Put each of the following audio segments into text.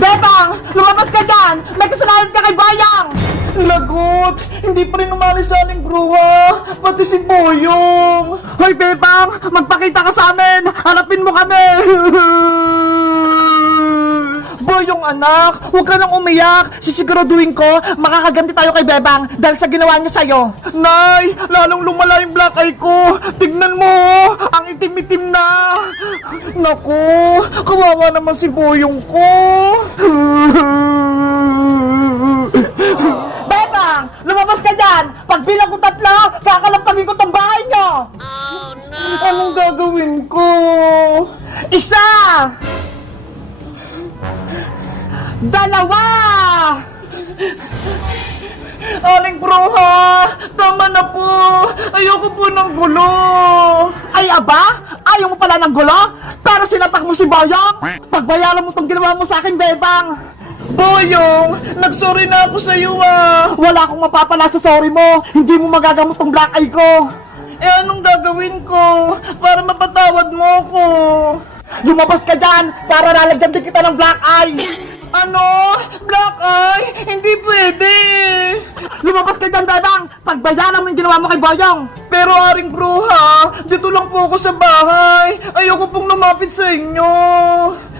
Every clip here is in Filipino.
Bebang! Lumabas ka dyan! May kasalanan ka kay Bayang! Lagot! Hindi pa rin umalis sa aling bruha! Pati si Boyong! Hoy, Bebang! Magpakita ka sa amin! Hanapin mo kami! Boyong anak, huwag ka nang umiyak. Sisiguraduhin ko, makakaganti tayo kay Bebang dahil sa ginawa niya sa'yo. Nay, lalong lumala yung black eye ko. Tignan mo, oh, ang itim-itim na. Naku, kawawa naman si Boyong ko. Bebang, lumabas ka dyan. Pagbilang ko tatlo, kakalampagin ko tong bahay niyo. Anong gagawin ko? Isa! Dalawa! Aling bruha! Tama na po! Ayoko po ng gulo! Ay aba? Ayaw mo pala ng gulo? Pero sinapak mo si Boyong? Pagbayaran mo tong ginawa mo sa akin, Bebang! Boyong! Nagsorry na ako sa iyo ah! Wala akong mapapala sa sorry mo! Hindi mo magagamot tong black eye ko! Eh anong gagawin ko para mapatawad mo ako? Lumabas ka dyan para lalagyan din kita ng black eye! Ano? Black eye? Hindi pwede! Lumabas ka dyan, Bebang! Pagbayaran mo yung ginawa mo kay Boyong! Pero aring bruha, dito lang po ako sa bahay. Ayoko pong lumapit sa inyo.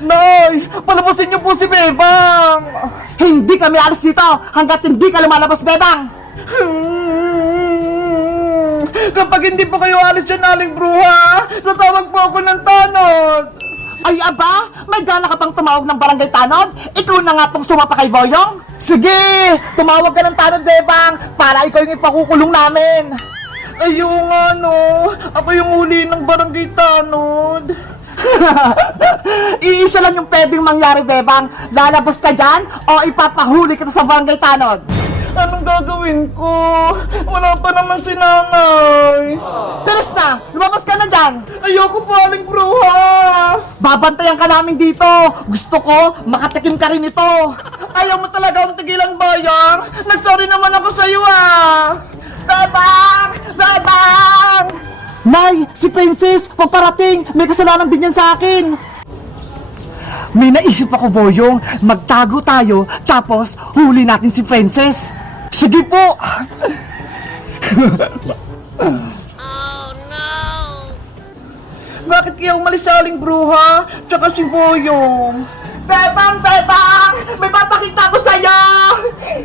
Nay, palabasin niyo po si Bebang! Hindi kami alis dito hanggat hindi ka lumalabas, Bebang! Kapag hindi po kayo alis dyan, aling bruha, tatawag po ako ng tanod! Ay aba, may gana ka pang tumawag ng barangay tanod? Ikaw na nga tong sumapa kay Boyong? Sige, tumawag ka ng tanod, Bebang, para ikaw yung ipakukulong namin. Ayaw nga no, ako yung huli ng barangay tanod. Iisa lang yung pwedeng mangyari, Bebang. Lalabas ka dyan o ipapahuli kita sa barangay tanod. Anong gagawin ko? Wala pa naman si nanay. Bilis na! Lumabas ka na dyan! Ayoko po, aling bruha! Babantayan ka namin dito! Gusto ko, makatikim ka rin ito! Ayaw mo talaga ang tigilan, Bayang! Nagsorry naman ako sa'yo, ah! Babang! Babang! Nay, si Princess, paparating! May kasalanan din yan sa akin! May naisip ako, Boyong. Magtago tayo, tapos huli natin si Princess. Sige po! Bakit kaya umalis sa aling bruha? Tsaka si Boyong. Bebang! Bebang! May papakita ko sa'yo!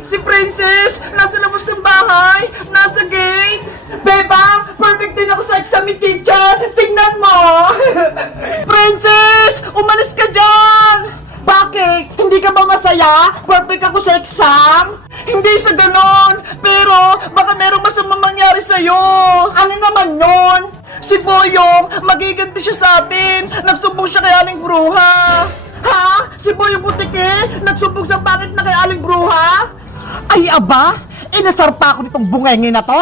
Si Princess! Nasa labas ng bahay! Nasa gate! Bebang! Perfect din ako sa exam teacher! Tingnan mo! Princess! Umalis ka dyan! Bakit? Hindi ka ba masaya? Perfect ako sa exam? Hindi sa ganon! Pero baka merong masamang mangyari sa'yo! Ano naman yon? Si Boyong, magiganti siya sa atin! Nagsumbong siya kay Aling Bruha! Ha? Si Boyong Butike? Nagsumbong sa bakit na kay Aling Bruha? Ay aba! Inasar pa ako nitong bungenge na to!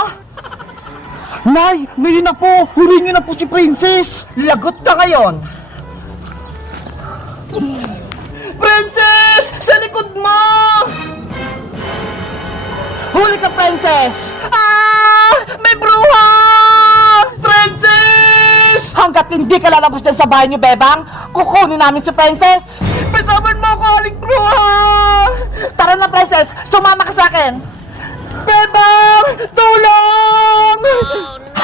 Nay, ngayon na po! Huli niyo na po si Princess! Lagot ka ngayon! Princess! Sa likod mo! Huli ka, Princess! Hindi ka lalabas dyan sa bahay niyo, Bebang, kukunin namin si Princess! Bitawan mo ako, aling bruha! Tara na, Princess! Sumama ka sa akin! Bebang! Tulong!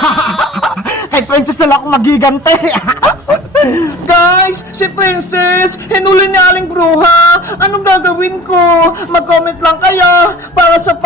Kay Princess na lang ako magigante. Guys, si Princess, hinuli niya aling bruha. Anong gagawin ko? Mag-comment lang kayo para sa